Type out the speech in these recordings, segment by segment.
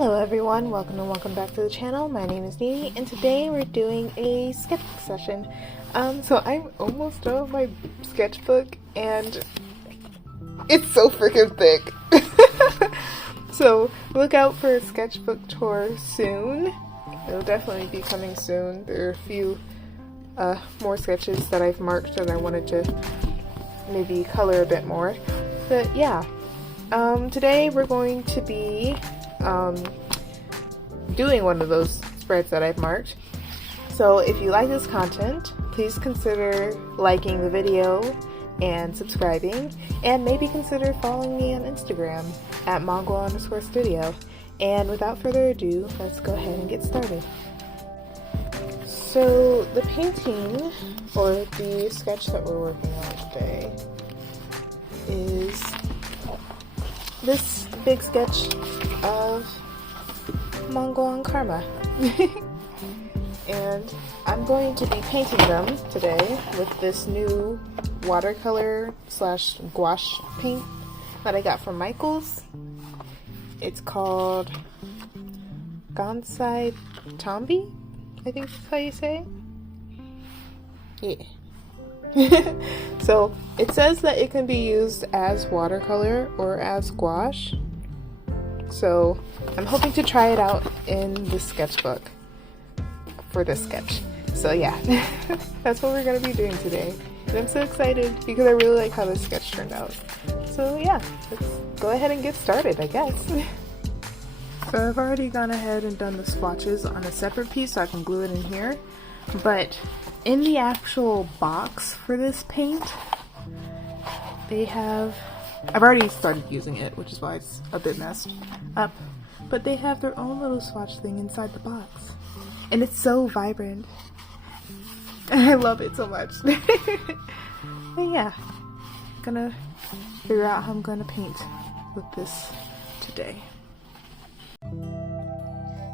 Hello everyone, welcome back to the channel. My name is Nini and today we're doing a sketchbook session. So I'm almost done with my sketchbook and it's so freaking thick. So look out for a sketchbook tour soon. It'll definitely be coming soon. There are a few more sketches that I've marked and I wanted to maybe color a bit more. But yeah, today we're going to be doing one of those spreads that I've marked. So if you like this content, please consider liking the video and subscribing, and maybe consider following me on Instagram at mongo_studio. And without further ado, let's go ahead and get started. So the painting, or the sketch that we're working on today, is this big sketch of Mongo and Karma. And I'm going to be painting them today with this new watercolor slash gouache paint that I got from Michaels. It's called Gansai Tombi, I think that's how you say it. Yeah. So it says that it can be used as watercolor or as gouache. So I'm hoping to try it out in the sketchbook for this sketch. So yeah, that's what we're going to be doing today. And I'm so excited because I really like how this sketch turned out. So yeah, let's go ahead and get started, I guess. So I've already gone ahead and done the swatches on a separate piece so I can glue it in here. But in the actual box for this paint, they have, I've already started using it, which is why it's a bit messed up, but they have their own little swatch thing inside the box. And it's so vibrant. And I love it so much. But yeah, I'm gonna figure out how I'm gonna paint with this today.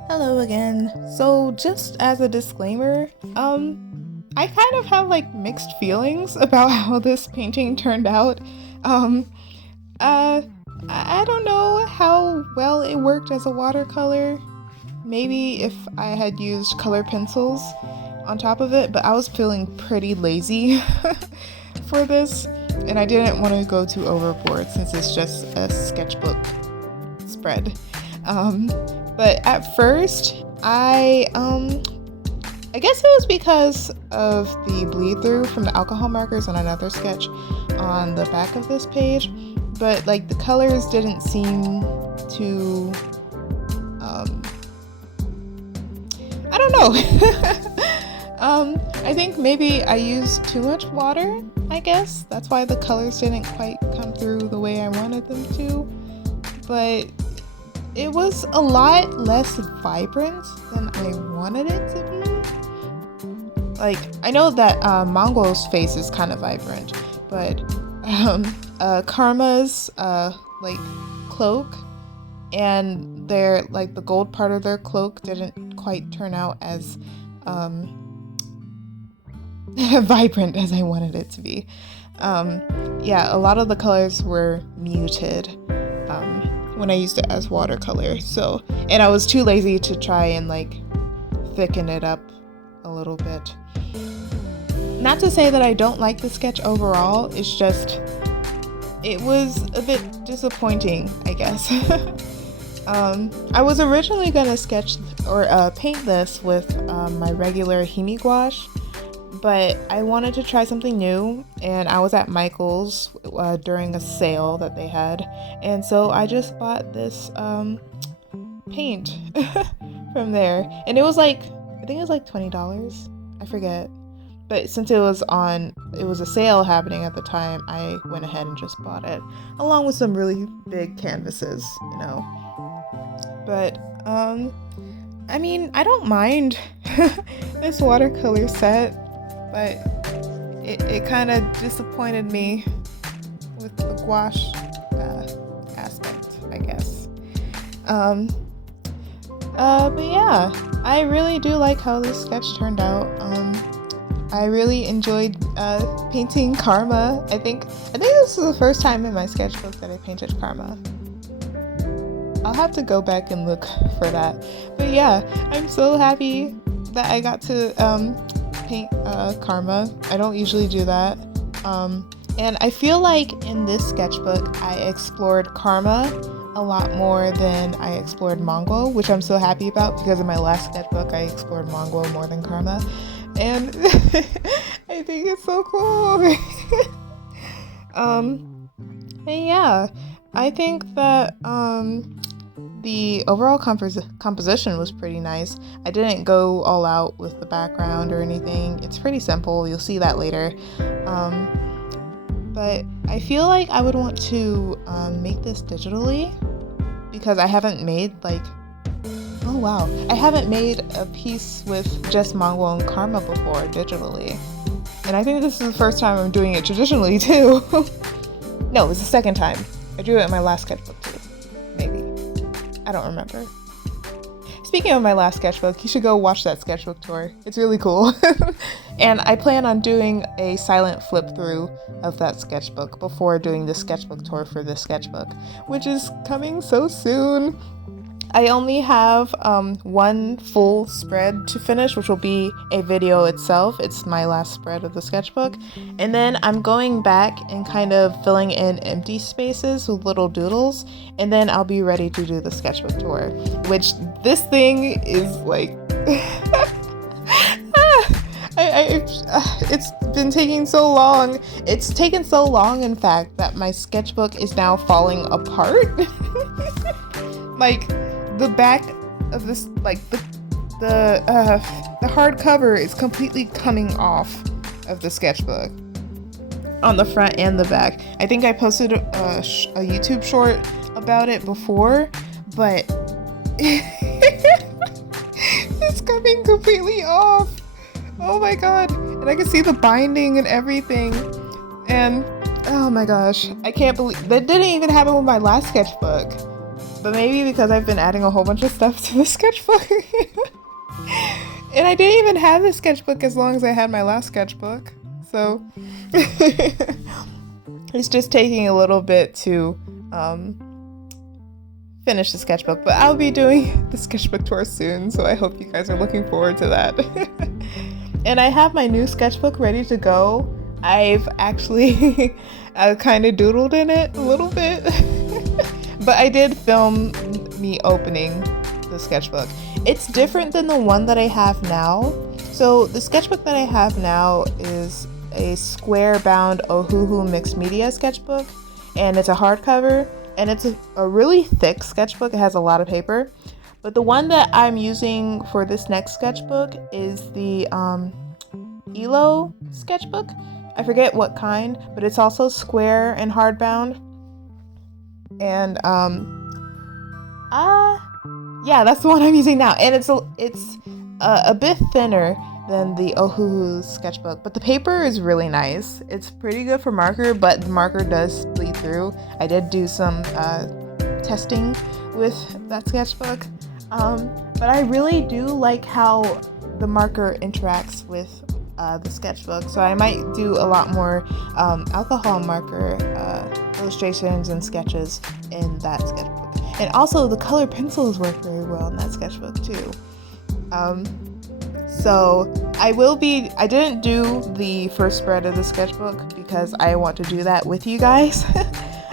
Hello again. So just as a disclaimer, I kind of have like mixed feelings about how this painting turned out. I don't know how well it worked as a watercolor. Maybe if I had used color pencils on top of it, but I was feeling pretty lazy for this, and I didn't want to go too overboard since it's just a sketchbook spread. But at first, I guess it was because of the bleed through from the alcohol markers on another sketch on the back of this page, but like the colors didn't seem to, I don't know. I think maybe I used too much water, I guess. That's why the colors didn't quite come through the way I wanted them to, but it was a lot less vibrant than I wanted it to be. Like, I know that Mongo's face is kind of vibrant, but Karma's like cloak and their like the gold part of their cloak didn't quite turn out as vibrant as I wanted it to be. Yeah, a lot of the colors were muted when I used it as watercolor. So, and I was too lazy to try and like thicken it up a little bit. Not to say that I don't like the sketch overall, it's just, it was a bit disappointing, I guess. I was originally gonna sketch or paint this with my regular Hani gouache, but I wanted to try something new, and I was at Michael's during a sale that they had, and so I just bought this paint from there, and it was like, I think it was like $20, I forget, but since it was a sale happening at the time, I went ahead and just bought it, along with some really big canvases, you know. But I mean, I don't mind this watercolor set, but it kind of disappointed me with the gouache aspect, I guess. But yeah, I really do like how this sketch turned out. I really enjoyed painting Karma. I think this was the first time in my sketchbook that I painted Karma. I'll have to go back and look for that. But yeah, I'm so happy that I got to paint Karma. I don't usually do that. And I feel like in this sketchbook, I explored Karma a lot more than I explored Mongo, which I'm so happy about because in my last sketchbook, I explored Mongo more than Karma. And I think it's so cool. And yeah, I think that the overall composition was pretty nice. I didn't go all out with the background or anything. It's pretty simple. You'll see that later. But I feel like I would want to make this digitally because I haven't made I haven't made a piece with just Mongo and Karma before digitally. And I think this is the first time I'm doing it traditionally too. No, it's the second time. I drew it in my last sketchbook too. Maybe. I don't remember. Speaking of my last sketchbook, you should go watch that sketchbook tour. It's really cool. And I plan on doing a silent flip through of that sketchbook before doing the sketchbook tour for this sketchbook, which is coming so soon. I only have one full spread to finish, which will be a video itself. It's my last spread of the sketchbook. And then I'm going back and kind of filling in empty spaces with little doodles. And then I'll be ready to do the sketchbook tour, which this thing is like... it's been taking so long. It's taken so long, in fact, that my sketchbook is now falling apart. Like... the back of this, like the hardcover is completely coming off of the sketchbook on the front and the back. I think I posted a YouTube short about it before, but it's coming completely off. Oh my god. And I can see the binding and everything. And oh my gosh, I can't believe that didn't even happen with my last sketchbook. But maybe because I've been adding a whole bunch of stuff to the sketchbook. And I didn't even have the sketchbook as long as I had my last sketchbook. So it's just taking a little bit to finish the sketchbook. But I'll be doing the sketchbook tour soon, so I hope you guys are looking forward to that. And I have my new sketchbook ready to go. I've actually kind of doodled in it a little bit. But I did film me opening the sketchbook. It's different than the one that I have now. So the sketchbook that I have now is a square bound Ohuhu mixed media sketchbook, and it's a hardcover, and it's a really thick sketchbook. It has a lot of paper. But the one that I'm using for this next sketchbook is the Elo sketchbook. I forget what kind, but it's also square and hardbound. And yeah, that's the one I'm using now, and it's a bit thinner than the Ohuhu sketchbook, but the paper is really nice. It's pretty good for marker, but the marker does bleed through. I did do some testing with that sketchbook, but I really do like how the marker interacts with the sketchbook, so I might do a lot more alcohol marker illustrations and sketches in that sketchbook. And also the color pencils work very well in that sketchbook too. So I didn't do the first spread of the sketchbook because I want to do that with you guys.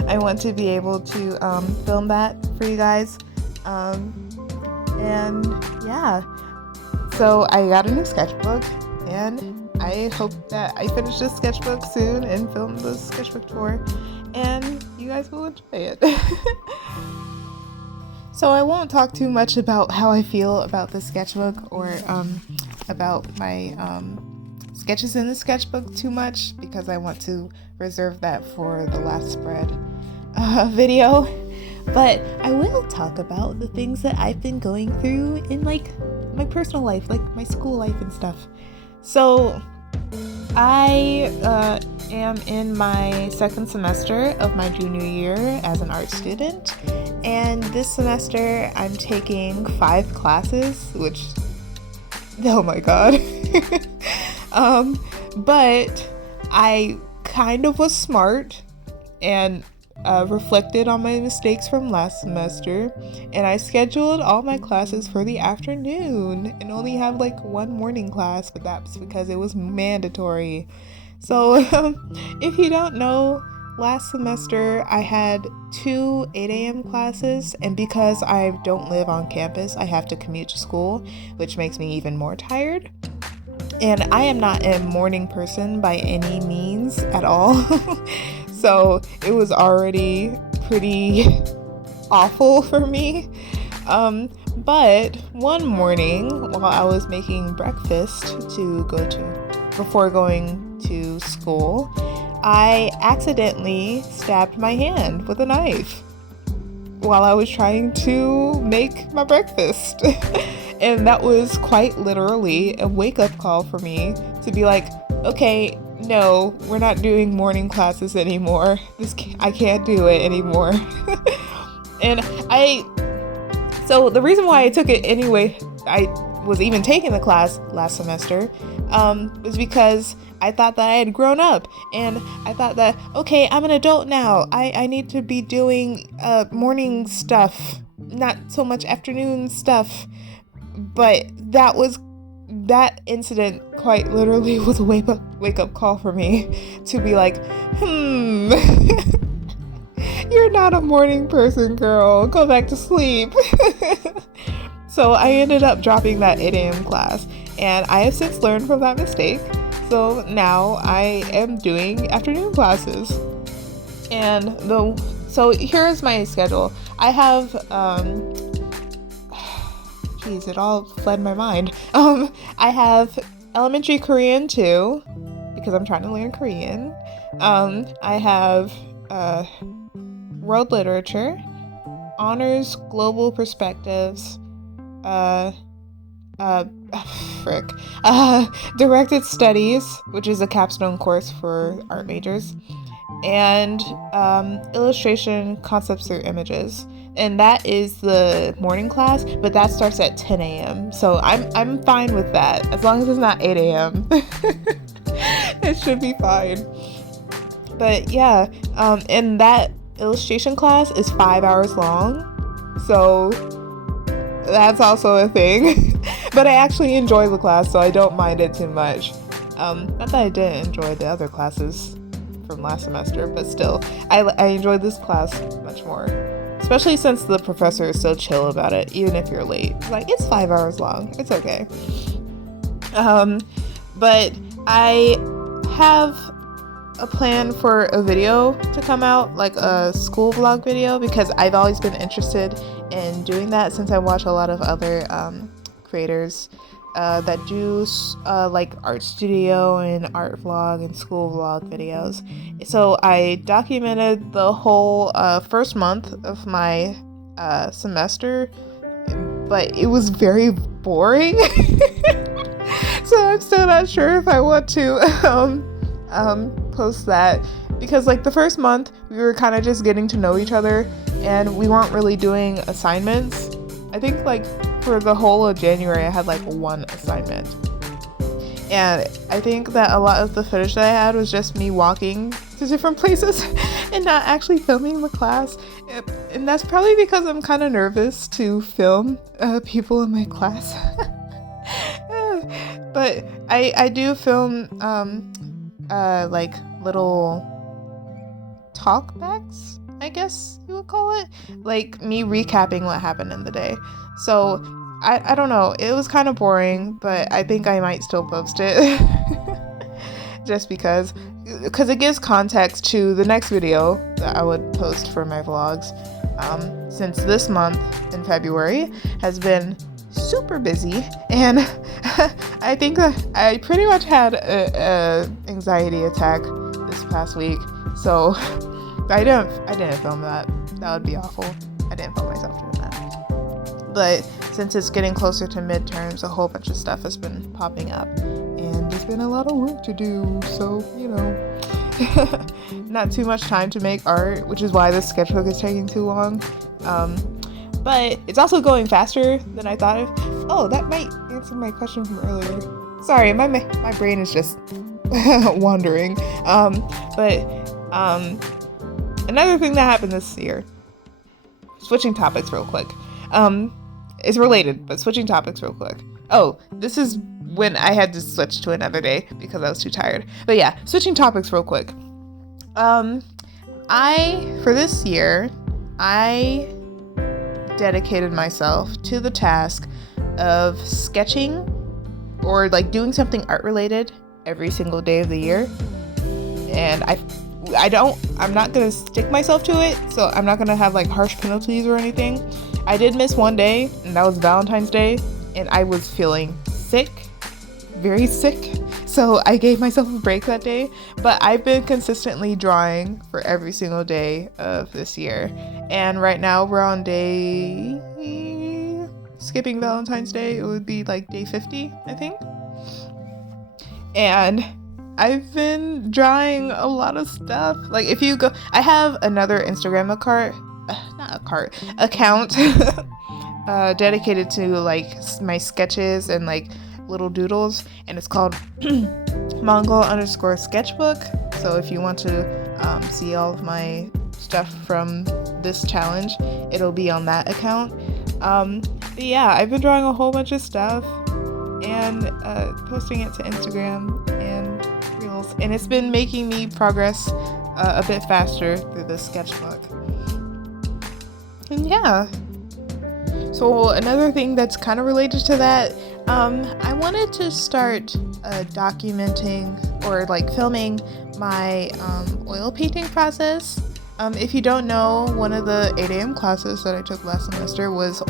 I want to be able to film that for you guys. And yeah, so I got a new sketchbook, and I hope that I finish this sketchbook soon and film the sketchbook tour, and you guys will enjoy it. So I won't talk too much about how I feel about the sketchbook or about my sketches in the sketchbook too much, because I want to reserve that for the last spread video. But I will talk about the things that I've been going through in like my personal life, like my school life and stuff. So I am in my second semester of my junior year as an art student, and this semester I'm taking 5 classes, which, oh my god. But I kind of was smart, and reflected on my mistakes from last semester, and I scheduled all my classes for the afternoon and only have like one morning class, but that's because it was mandatory. So if you don't know, last semester I had 2 8 a.m. classes, and because I don't live on campus, I have to commute to school, which makes me even more tired. And I am not a morning person by any means at all. So it was already pretty awful for me. But one morning while I was making breakfast before going to school, I accidentally stabbed my hand with a knife while I was trying to make my breakfast. And that was quite literally a wake-up call for me to be like, okay, no, we're not doing morning classes anymore. I can't do it anymore. So the reason why I took it anyway, I was even taking the class last semester, was because I thought that I had grown up, and I thought that, okay, I'm an adult now. I need to be doing morning stuff, not so much afternoon stuff. But that incident quite literally was a wake up call for me to be like, you're not a morning person, girl. Go back to sleep. So I ended up dropping that 8 a.m. class, and I have since learned from that mistake. So now I am doing afternoon classes. And so here's my schedule. I have it all fled my mind. I have elementary Korean 2 because I'm trying to learn Korean. I have world literature, honors global perspectives, directed studies, which is a capstone course for art majors, and illustration concepts through images. And that is the morning class, but that starts at 10 a.m. So I'm fine with that. As long as it's not 8 a.m. It should be fine. But yeah, and that illustration class is 5 hours long. So that's also a thing. But I actually enjoy the class, so I don't mind it too much. Not that I didn't enjoy the other classes from last semester, but still, I enjoyed this class much more. Especially since the professor is so chill about it, even if you're late. Like, it's 5 hours long. It's okay. But I have a plan for a video to come out, like a school vlog video, because I've always been interested in doing that since I watch a lot of other creators that do like art studio and art vlog and school vlog videos. So I documented the whole first month of my semester, but it was very boring. So I'm still not sure if I want to post that, because like the first month we were kind of just getting to know each other and we weren't really doing assignments. I think like for the whole of January I had like one assignment, and I think that a lot of the footage that I had was just me walking to different places and not actually filming the class, and that's probably because I'm kind of nervous to film people in my class. But I do film like little talkbacks, I guess you would call it, like me recapping what happened in the day. So I don't know, it was kind of boring, but I think I might still post it. Just because it gives context to the next video that I would post for my vlogs, since this month in February has been super busy, and I think I pretty much had a anxiety attack this past week, so I didn't film that. That would be awful. I didn't film myself doing that. But since it's getting closer to midterms, a whole bunch of stuff has been popping up, and there's been a lot of work to do, so you know, not too much time to make art, which is why this sketchbook is taking too long. But it's also going faster than I thought. Oh, that might answer my question from earlier. Sorry, my brain is just wandering. But another thing that happened this year, switching topics real quick. It's related, but switching topics real quick. Oh, this is when I had to switch to another day because I was too tired. But yeah, switching topics real quick. For this year, I dedicated myself to the task of sketching or like doing something art related every single day of the year. And I'm not gonna stick myself to it, so I'm not gonna have like harsh penalties or anything. I did miss one day, and that was Valentine's Day, and I was feeling sick, very sick, so I gave myself a break that day. But I've been consistently drawing for every single day of this year, and right now we're on day, skipping Valentine's Day, it would be like day 50, I think. And I've been drawing a lot of stuff. Like if you go, I have another Instagram account dedicated to like my sketches and like little doodles, and it's called Mongol_sketchbook. So if you want to see all of my stuff from this challenge, it'll be on that account. But yeah, I've been drawing a whole bunch of stuff and posting it to Instagram and Reels, and it's been making me progress a bit faster through the sketchbook. And yeah, so another thing that's kind of related to that, I wanted to start documenting or like filming my oil painting process. If you don't know, one of the 8 a.m. classes that I took last semester was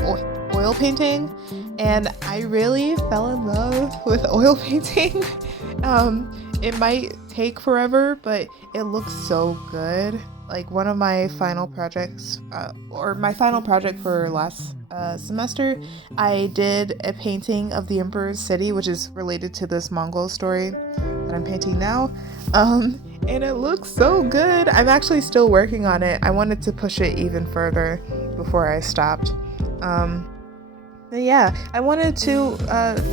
oil painting, and I really fell in love with oil painting. It might take forever, but it looks so good. Like one of my final projects, or my final project for last semester, I did a painting of the Emperor's City, which is related to this Mongol story that I'm painting now. And it looks so good. I'm actually still working on it. I wanted to push it even further before I stopped. But yeah, I wanted to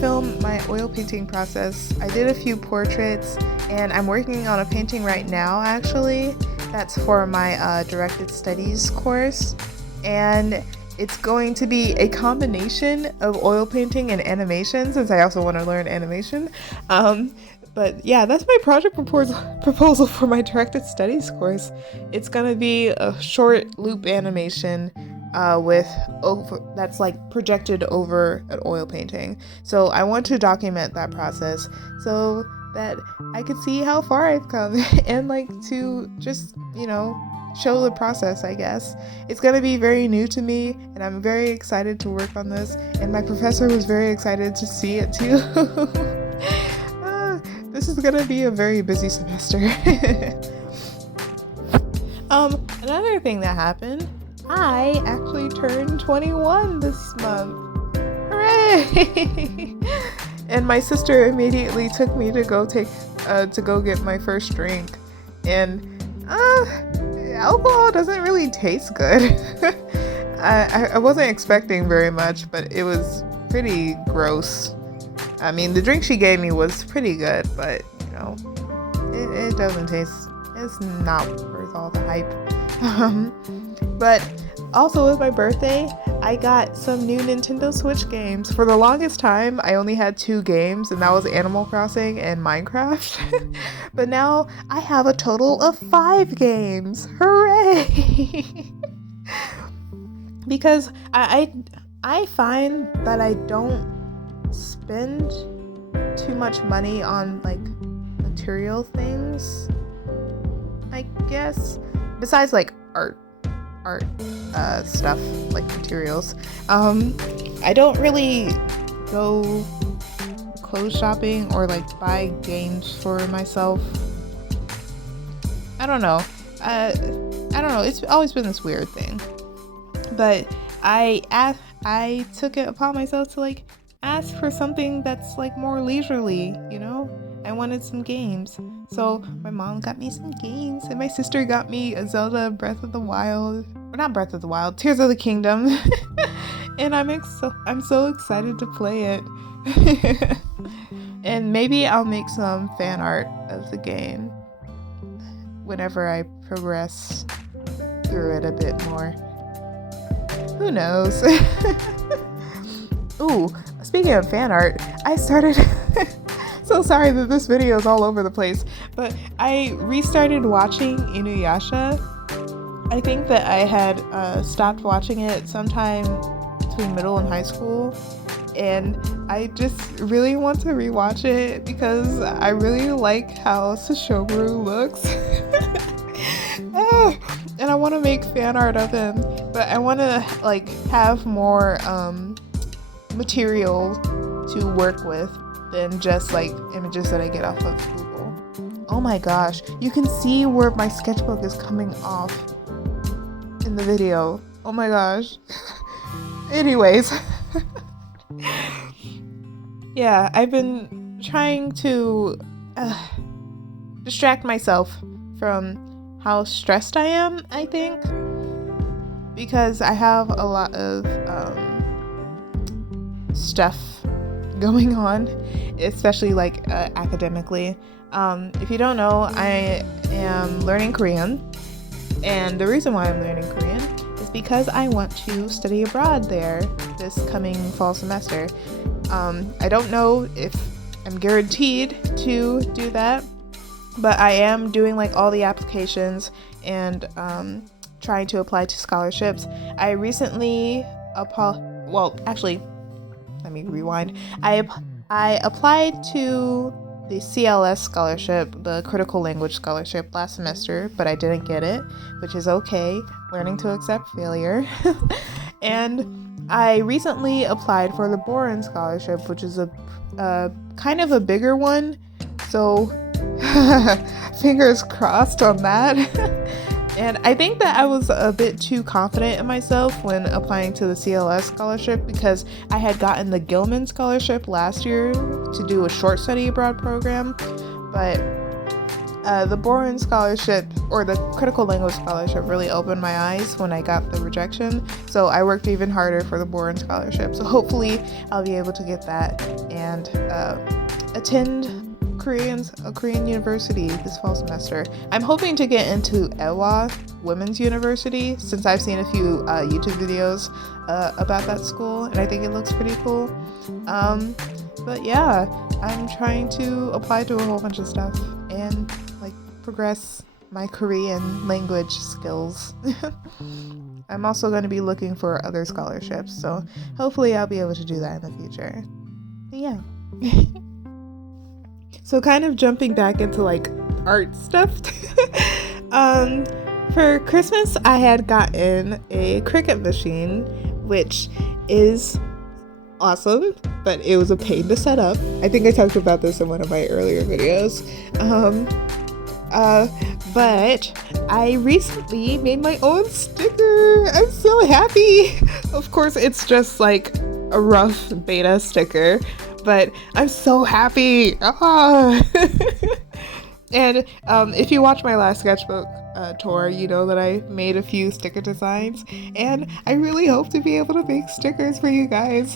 film my oil painting process. I did a few portraits, and I'm working on a painting right now, actually. That's for my directed studies course. And it's going to be a combination of oil painting and animation, since I also want to learn animation. But yeah, that's my project proposal for my directed studies course. It's gonna be a short loop animation that's like projected over an oil painting. So I want to document that process so that I could see how far I've come and like to just, show the process, I guess. It's gonna be very new to me, and I'm very excited to work on this, and my professor was very excited to see it too. This is gonna be a very busy semester. Another thing that happened, I actually turned 21 this month. Hooray! And my sister immediately took me to go get my first drink. And alcohol doesn't really taste good. I wasn't expecting very much, but it was pretty gross. I mean, the drink she gave me was pretty good, but it doesn't taste. It's not worth all the hype. But also with my birthday, I got some new Nintendo Switch games. For the longest time, I only had 2 games, and that was Animal Crossing and Minecraft. But now I have a total of 5 games. Hooray! Because I find that I don't spend too much money on like material things, I guess, besides like art stuff like materials. I don't really go clothes shopping or like buy games for myself. I don't know, it's always been this weird thing, but I took it upon myself to like ask for something that's like more leisurely, I wanted some games. So my mom got me some games, and my sister got me a Zelda Breath of the Wild, or not Breath of the Wild, Tears of the Kingdom. And I'm so excited to play it. And maybe I'll make some fan art of the game whenever I progress through it a bit more. Who knows? Ooh, speaking of fan art, I started... So sorry that this video is all over the place, but I restarted watching Inuyasha. I think that I had stopped watching it sometime between middle and high school, and I just really want to rewatch it because I really like how Sesshomaru looks. And I want to make fan art of him, but I want to like have more material to work with than just like images that I get off of Google. Oh my gosh, you can see where my sketchbook is coming off in the video. Oh my gosh. Anyways. Yeah, I've been trying to distract myself from how stressed I am, I think, because I have a lot of stuff going on, especially like academically. If you don't know, I am learning Korean, and the reason why I'm learning Korean is because I want to study abroad there this coming fall semester. I don't know if I'm guaranteed to do that, but I am doing like all the applications and trying to apply to scholarships. I recently let me rewind. I applied to the CLS scholarship, the critical language scholarship, last semester, but I didn't get it, which is okay. Learning to accept failure. And I recently applied for the Boren scholarship, which is a kind of a bigger one. So fingers crossed on that. And I think that I was a bit too confident in myself when applying to the CLS scholarship because I had gotten the Gilman scholarship last year to do a short study abroad program, but the Boren scholarship, or the critical language scholarship, really opened my eyes when I got the rejection. So I worked even harder for the Boren scholarship. So hopefully I'll be able to get that and attend a Korean university this fall semester. I'm hoping to get into Ewa Women's University since I've seen a few YouTube videos about that school, and I think it looks pretty cool. But yeah, I'm trying to apply to a whole bunch of stuff and like progress my Korean language skills. I'm also going to be looking for other scholarships, so hopefully I'll be able to do that in the future. But yeah. So kind of jumping back into like art stuff. For Christmas, I had gotten a Cricut machine, which is awesome, but it was a pain to set up. I think I talked about this in one of my earlier videos. But I recently made my own sticker. I'm so happy. Of course, it's just like a rough beta sticker, but I'm so happy. And if you watch my last sketchbook tour, you know that I made a few sticker designs, and I really hope to be able to make stickers for you guys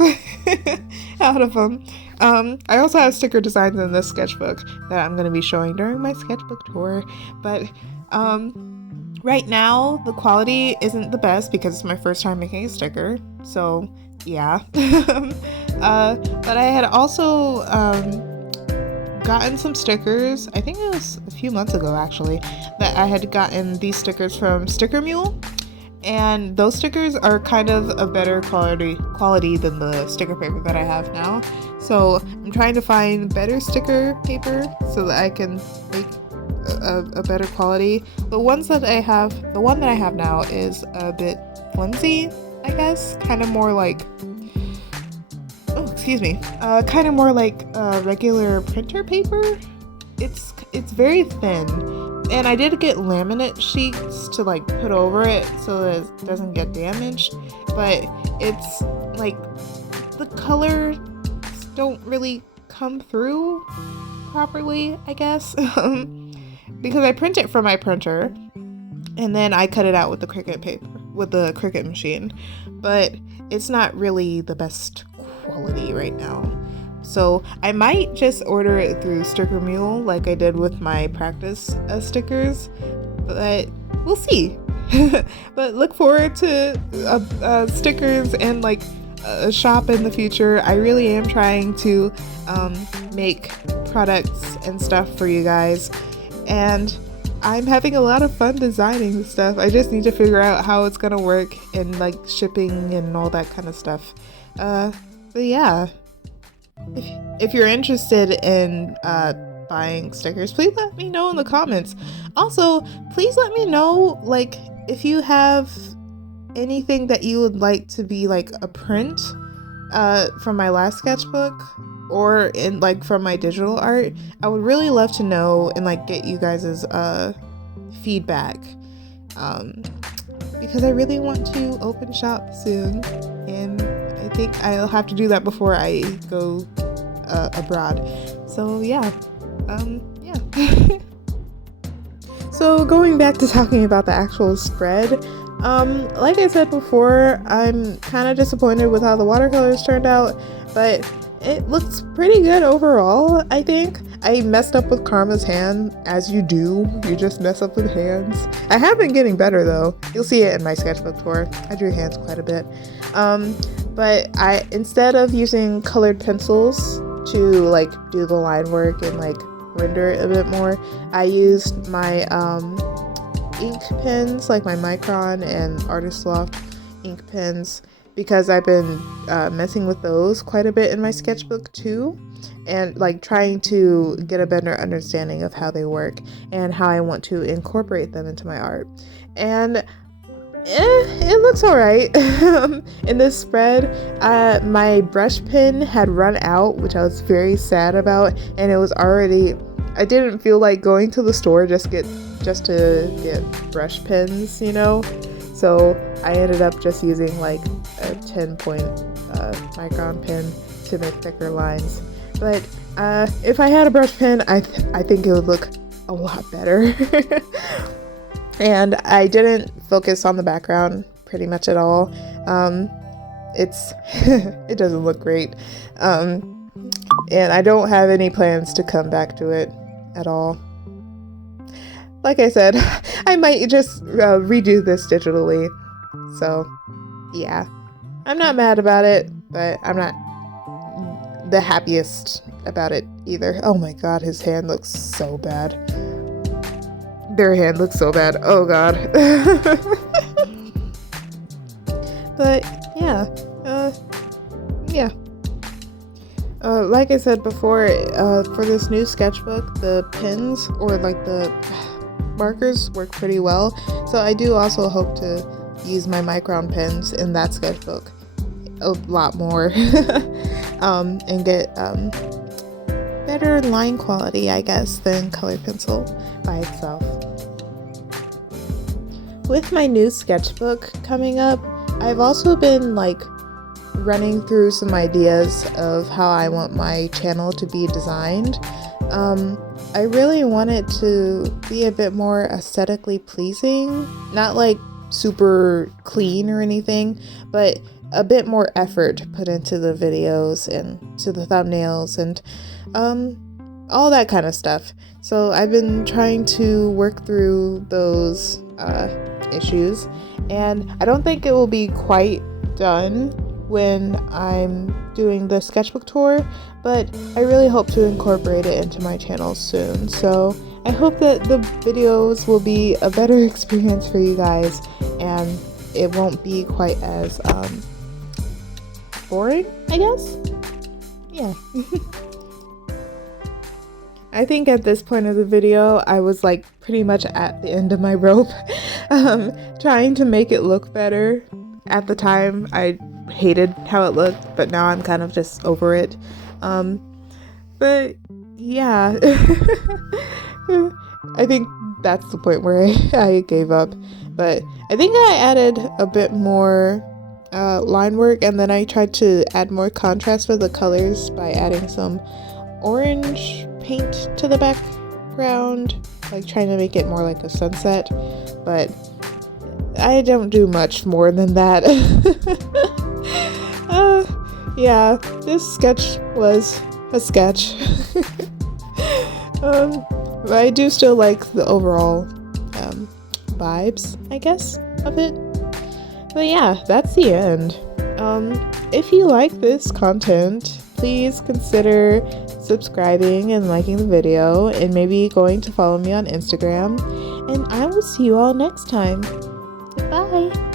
out of them. I also have sticker designs in this sketchbook that I'm going to be showing during my sketchbook tour, but right now the quality isn't the best because it's my first time making a sticker, so yeah. But I had also gotten some stickers, I think it was a few months ago actually, that I had gotten these stickers from Sticker Mule, and those stickers are kind of a better quality than the sticker paper that I have now. So I'm trying to find better sticker paper so that I can make a better quality. The one that I have now is a bit flimsy, I guess, kind of more like kind of more like regular printer paper. It's very thin, and I did get laminate sheets to like put over it so that it doesn't get damaged, but it's like the colors don't really come through properly, I guess. Because I print it from my printer and then I cut it out with the Cricut paper, with the Cricut machine, but it's not really the best quality right now. So I might just order it through Sticker Mule like I did with my practice stickers, but we'll see. But look forward to stickers and like a shop in the future. I really am trying to make products and stuff for you guys, and I'm having a lot of fun designing stuff. I just need to figure out how it's gonna work and like shipping and all that kind of stuff. But yeah, if you're interested in buying stickers, please let me know in the comments. Also, please let me know like if you have anything that you would like to be like a print from my last sketchbook, or in like from my digital art. I would really love to know and like get you guys' feedback, because I really want to open shop soon, and I think I'll have to do that before I go abroad. So yeah. So going back to talking about the actual spread, like I said before, I'm kind of disappointed with how the watercolors turned out, but it looks pretty good overall. I think I messed up with Karma's hand, as you do. You just mess up with hands. I have been getting better though. You'll see it in my sketchbook tour. I drew hands quite a bit. But I, instead of using colored pencils to like do the line work and like render it a bit more, I used my ink pens, like my Micron and Artist Loft ink pens, because I've been messing with those quite a bit in my sketchbook too, and like trying to get a better understanding of how they work and how I want to incorporate them into my art. And it looks alright. In this spread, my brush pen had run out, which I was very sad about, and it was already, I didn't feel like going to the store just to get brush pens, you know? So I ended up just using like a 10-point Micron pen to make thicker lines. But if I had a brush pen, I think it would look a lot better. And I didn't focus on the background pretty much at all. It doesn't look great. And I don't have any plans to come back to it at all. Like I said, I might just redo this digitally. So, yeah. I'm not mad about it, but I'm not the happiest about it either. Oh my god, his hand looks so bad. Their hand looks so bad. Oh god. But, yeah. Yeah. Like I said before, for this new sketchbook, the pens, or like the markers, work pretty well. So I do also hope to use my Micron pens in that sketchbook a lot more. And get better line quality, I guess, than colored pencil by itself. With my new sketchbook coming up, I've also been like running through some ideas of how I want my channel to be designed. I really want it to be a bit more aesthetically pleasing, not like super clean or anything, but a bit more effort put into the videos and to the thumbnails and all that kind of stuff. So I've been trying to work through those issues, and I don't think it will be quite done when I'm doing the sketchbook tour, but I really hope to incorporate it into my channel soon. So I hope that the videos will be a better experience for you guys, and it won't be quite as boring, I guess. Yeah. I think at this point of the video, I was like pretty much at the end of my rope, trying to make it look better. At the time, I hated how it looked, but now I'm kind of just over it. But yeah, I think that's the point where I gave up. But I think I added a bit more line work, and then I tried to add more contrast with the colors by adding some orange paint to the background, like trying to make it more like a sunset, but I don't do much more than that. Yeah, this sketch was a sketch. But I do still like the overall vibes, I guess, of it. But yeah, that's the end. If you like this content, please consider subscribing and liking the video, and maybe going to follow me on Instagram. And I will see you all next time. Bye!